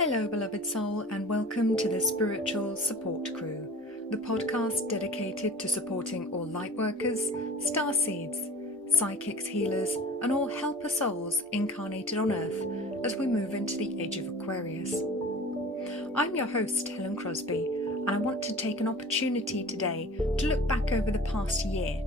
Hello, beloved soul, and welcome to the Spiritual Support Crew, the podcast dedicated to supporting all lightworkers, starseeds, psychics, healers, and all helper souls incarnated on Earth as we move into the Age of Aquarius. I'm your host, Helen Crosby, and I want to take an opportunity today to look back over the past year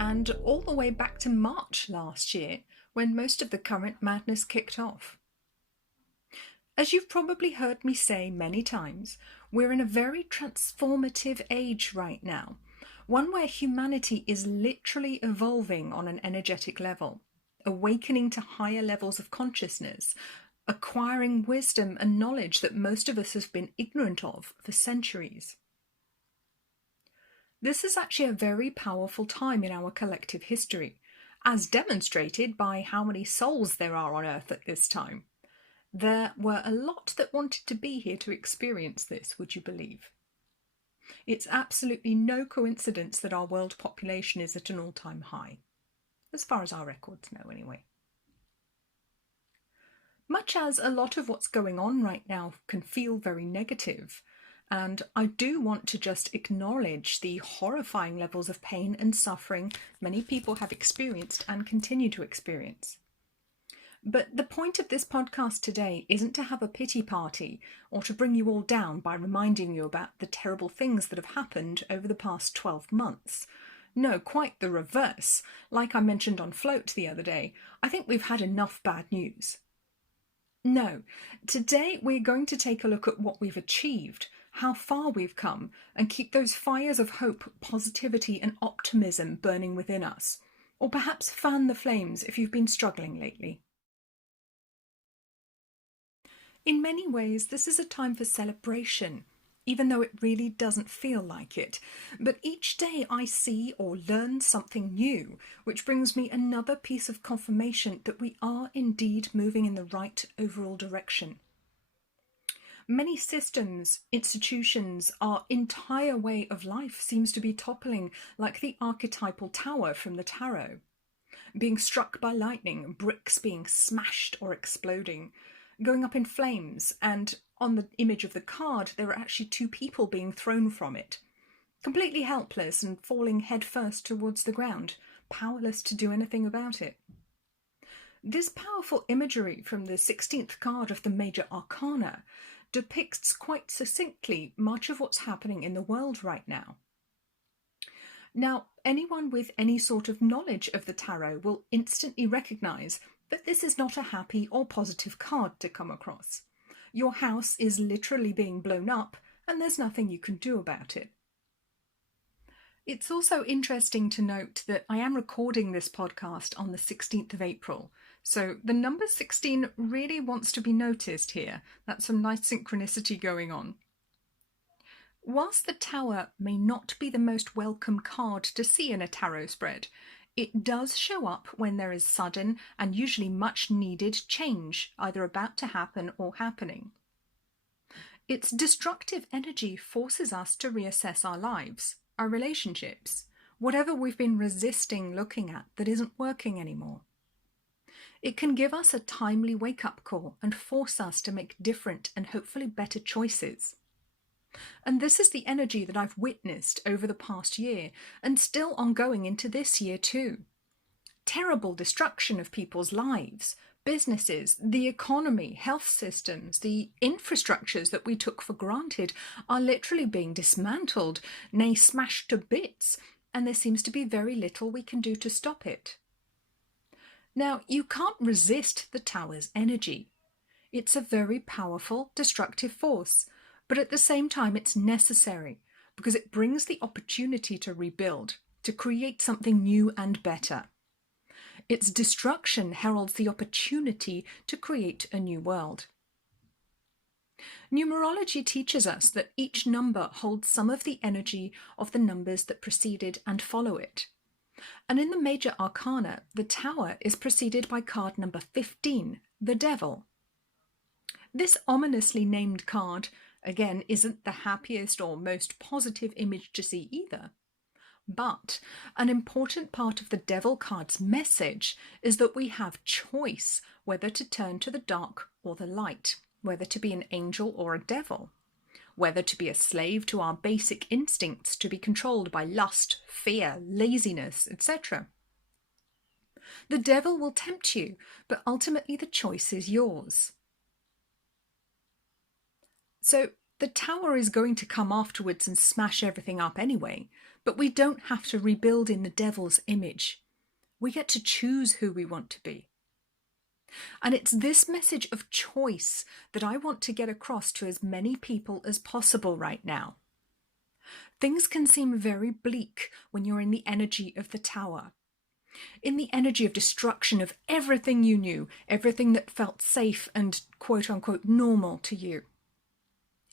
and all the way back to March last year when most of the current madness kicked off. As you've probably heard me say many times, we're in a very transformative age right now, one where humanity is literally evolving on an energetic level, awakening to higher levels of consciousness, acquiring wisdom and knowledge that most of us have been ignorant of for centuries. This is actually a very powerful time in our collective history, as demonstrated by how many souls there are on Earth at this time. There were a lot that wanted to be here to experience this, would you believe? It's absolutely no coincidence that our world population is at an all-time high, as far as our records know anyway. Much as a lot of what's going on right now can feel very negative, and I do want to just acknowledge the horrifying levels of pain and suffering many people have experienced and continue to experience. But the point of this podcast today isn't to have a pity party or to bring you all down by reminding you about the terrible things that have happened over the past 12 months. No, quite the reverse. Like I mentioned on Float the other day, I think we've had enough bad news. No, today we're going to take a look at what we've achieved, how far we've come, and keep those fires of hope, positivity, and optimism burning within us. Or perhaps fan the flames if you've been struggling lately. In many ways, this is a time for celebration, even though it really doesn't feel like it. But each day I see or learn something new, which brings me another piece of confirmation that we are indeed moving in the right overall direction. Many systems, institutions, our entire way of life seems to be toppling like the archetypal tower from the tarot, being struck by lightning, bricks being smashed or exploding, going up in flames, and on the image of the card there are actually two people being thrown from it, completely helpless and falling headfirst towards the ground, powerless to do anything about it. This powerful imagery from the 16th card of the Major Arcana depicts quite succinctly much of what's happening in the world right now. Now, anyone with any sort of knowledge of the tarot will instantly recognise that this is not a happy or positive card to come across. Your house is literally being blown up and there's nothing you can do about it. It's also interesting to note that I am recording this podcast on the 16th of April, so the number 16 really wants to be noticed here. That's some nice synchronicity going on. Whilst the Tower may not be the most welcome card to see in a tarot spread, it does show up when there is sudden and usually much needed change, either about to happen or happening. Its destructive energy forces us to reassess our lives, our relationships, whatever we've been resisting looking at that isn't working anymore. It can give us a timely wake-up call and force us to make different and hopefully better choices. And this is the energy that I've witnessed over the past year and still ongoing into this year too. Terrible destruction of people's lives, businesses, the economy, health systems, the infrastructures that we took for granted are literally being dismantled, nay smashed to bits, and there seems to be very little we can do to stop it. Now, you can't resist the Tower's energy. It's a very powerful, destructive force. But at the same time, it's necessary because it brings the opportunity to rebuild, to create something new and better. Its destruction heralds the opportunity to create a new world. Numerology teaches us that each number holds some of the energy of the numbers that preceded and follow it. And in the Major Arcana, the Tower is preceded by card number 15, the Devil. This ominously named card again, isn't the happiest or most positive image to see either. But an important part of the Devil card's message is that we have choice whether to turn to the dark or the light, whether to be an angel or a devil, whether to be a slave to our basic instincts to be controlled by lust, fear, laziness, etc. The devil will tempt you, but ultimately the choice is yours. So the tower is going to come afterwards and smash everything up anyway, but we don't have to rebuild in the devil's image. We get to choose who we want to be. And it's this message of choice that I want to get across to as many people as possible right now. Things can seem very bleak when you're in the energy of the tower, in the energy of destruction of everything you knew, everything that felt safe and quote-unquote normal to you.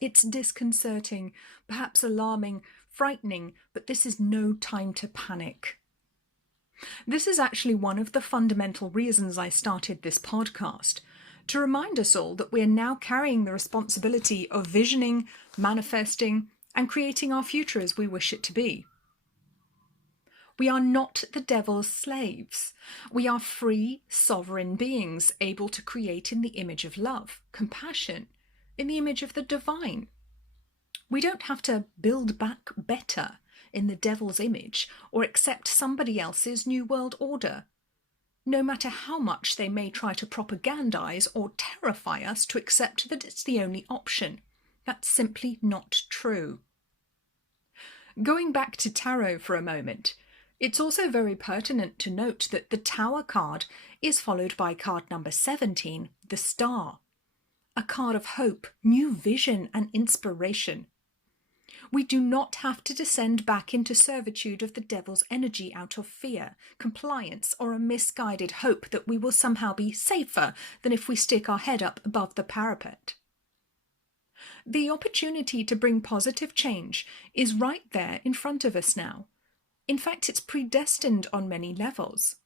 It's disconcerting, perhaps alarming, frightening, but this is no time to panic. This is actually one of the fundamental reasons I started this podcast, to remind us all that we are now carrying the responsibility of visioning, manifesting, and creating our future as we wish it to be. We are not the devil's slaves. We are free, sovereign beings able to create in the image of love, compassion, in the image of the divine. We don't have to build back better in the devil's image or accept somebody else's new world order, no matter how much they may try to propagandize or terrify us to accept that it's the only option. That's simply not true. Going back to tarot for a moment, it's also very pertinent to note that the Tower card is followed by card number 17, the Star, a card of hope, new vision and inspiration. We do not have to descend back into servitude of the devil's energy out of fear, compliance, or a misguided hope that we will somehow be safer than if we stick our head up above the parapet. The opportunity to bring positive change is right there in front of us now. In fact, it's predestined on many levels.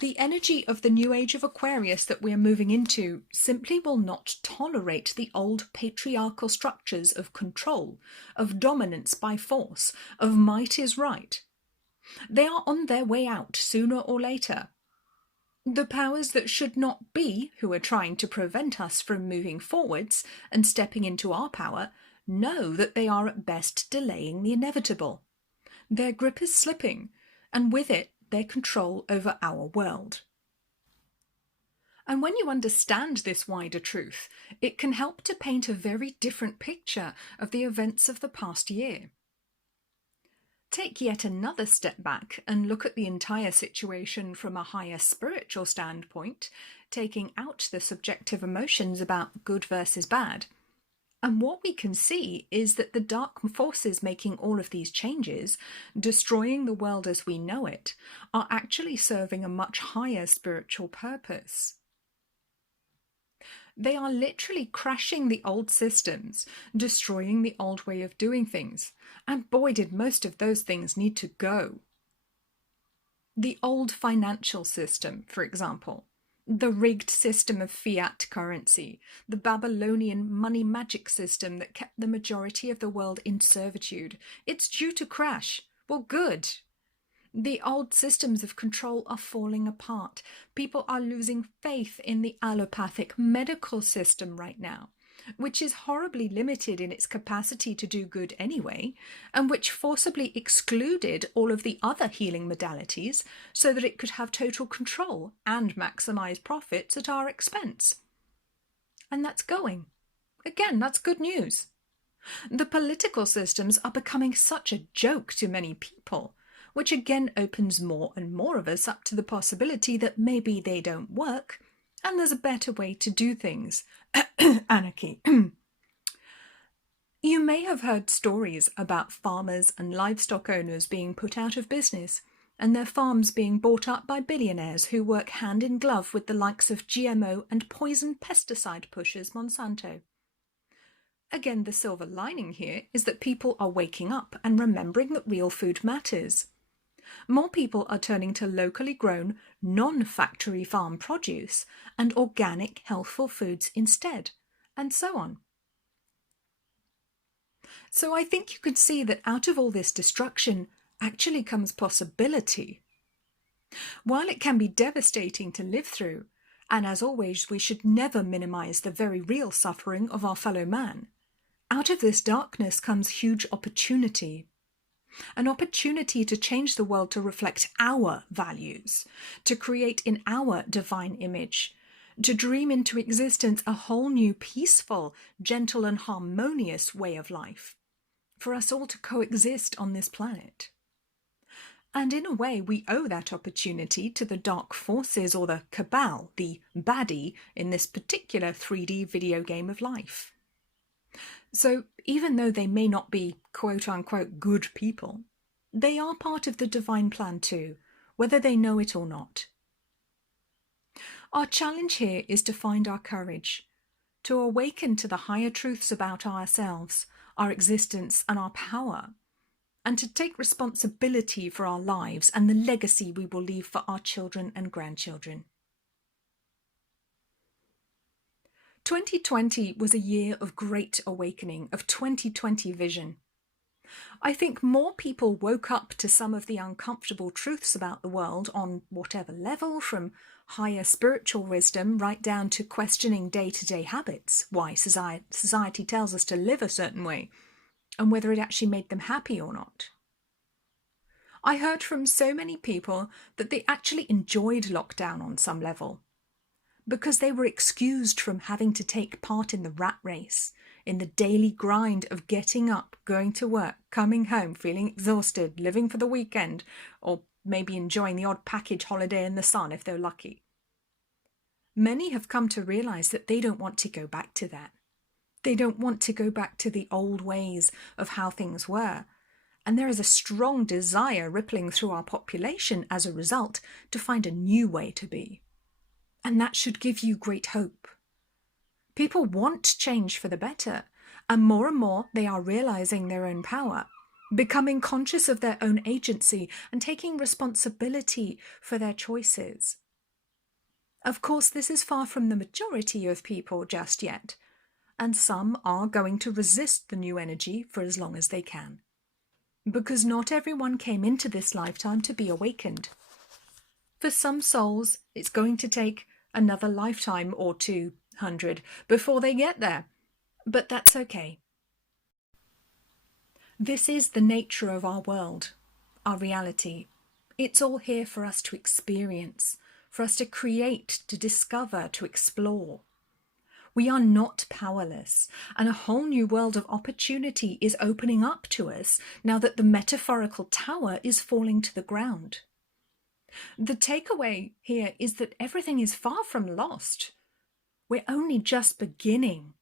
The energy of the new age of Aquarius that we are moving into simply will not tolerate the old patriarchal structures of control, of dominance by force, of might is right. They are on their way out sooner or later. The powers that should not be, who are trying to prevent us from moving forwards and stepping into our power, know that they are at best delaying the inevitable. Their grip is slipping, and with it, their control over our world. And when you understand this wider truth, it can help to paint a very different picture of the events of the past year. Take yet another step back and look at the entire situation from a higher spiritual standpoint, taking out the subjective emotions about good versus bad. And what we can see is that the dark forces making all of these changes, destroying the world as we know it, are actually serving a much higher spiritual purpose. They are literally crashing the old systems, destroying the old way of doing things, and boy did most of those things need to go. The old financial system, for example, the rigged system of fiat currency, the Babylonian money magic system that kept the majority of the world in servitude. It's due to crash. Well, good. The old systems of control are falling apart. People are losing faith in the allopathic medical system right now, which is horribly limited in its capacity to do good anyway, and which forcibly excluded all of the other healing modalities so that it could have total control and maximize profits at our expense. And that's going. Again, that's good news. The political systems are becoming such a joke to many people, which again opens more and more of us up to the possibility that maybe they don't work, and there's a better way to do things. Anarchy. You may have heard stories about farmers and livestock owners being put out of business, and their farms being bought up by billionaires who work hand in glove with the likes of GMO and poison pesticide pushers Monsanto. Again, the silver lining here is that people are waking up and remembering that real food matters. More people are turning to locally grown, non-factory farm produce and organic, healthful foods instead, and so on. So I think you could see that out of all this destruction actually comes possibility. While it can be devastating to live through, And as always, we should never minimize the very real suffering of our fellow man. Out of this darkness comes huge opportunity. An opportunity to change the world to reflect our values, to create in our divine image, to dream into existence a whole new peaceful, gentle and harmonious way of life, for us all to coexist on this planet. And in a way, we owe that opportunity to the dark forces or the cabal, the baddie, in this particular 3D video game of life. So even though they may not be quote-unquote good people, they are part of the divine plan too, whether they know it or not. Our challenge here is to find our courage, to awaken to the higher truths about ourselves, our existence and our power, and to take responsibility for our lives and the legacy we will leave for our children and grandchildren. 2020 was a year of great awakening, of 2020 vision. I think more people woke up to some of the uncomfortable truths about the world on whatever level, from higher spiritual wisdom right down to questioning day-to-day habits, why society tells us to live a certain way, and whether it actually made them happy or not. I heard from so many people that they actually enjoyed lockdown on some level, because they were excused from having to take part in the rat race, in the daily grind of getting up, going to work, coming home, feeling exhausted, living for the weekend, or maybe enjoying the odd package holiday in the sun if they're lucky. Many have come to realize that they don't want to go back to that. They don't want to go back to the old ways of how things were. And there is a strong desire rippling through our population as a result to find a new way to be. And that should give you great hope. People want change for the better, and more they are realizing their own power, becoming conscious of their own agency and taking responsibility for their choices. Of course, this is far from the majority of people just yet, and some are going to resist the new energy for as long as they can. Because not everyone came into this lifetime to be awakened. For some souls, it's going to take another lifetime or 200 before they get there, but that's okay. This is the nature of our world, our reality. It's all here for us to experience, for us to create, to discover, to explore. We are not powerless, and a whole new world of opportunity is opening up to us now that the metaphorical tower is falling to the ground. The takeaway here is that everything is far from lost. We're only just beginning.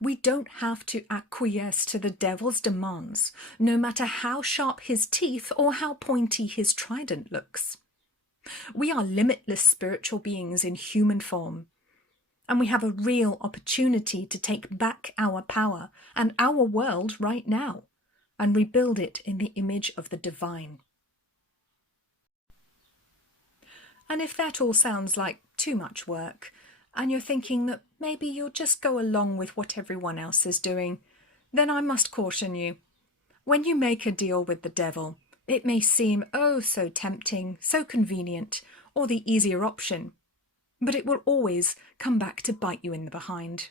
We don't have to acquiesce to the devil's demands, no matter how sharp his teeth or how pointy his trident looks. We are limitless spiritual beings in human form, and we have a real opportunity to take back our power and our world right now and rebuild it in the image of the divine. And if that all sounds like too much work, and you're thinking that maybe you'll just go along with what everyone else is doing, then I must caution you. When you make a deal with the devil, it may seem oh so tempting, so convenient, or the easier option, but it will always come back to bite you in the behind.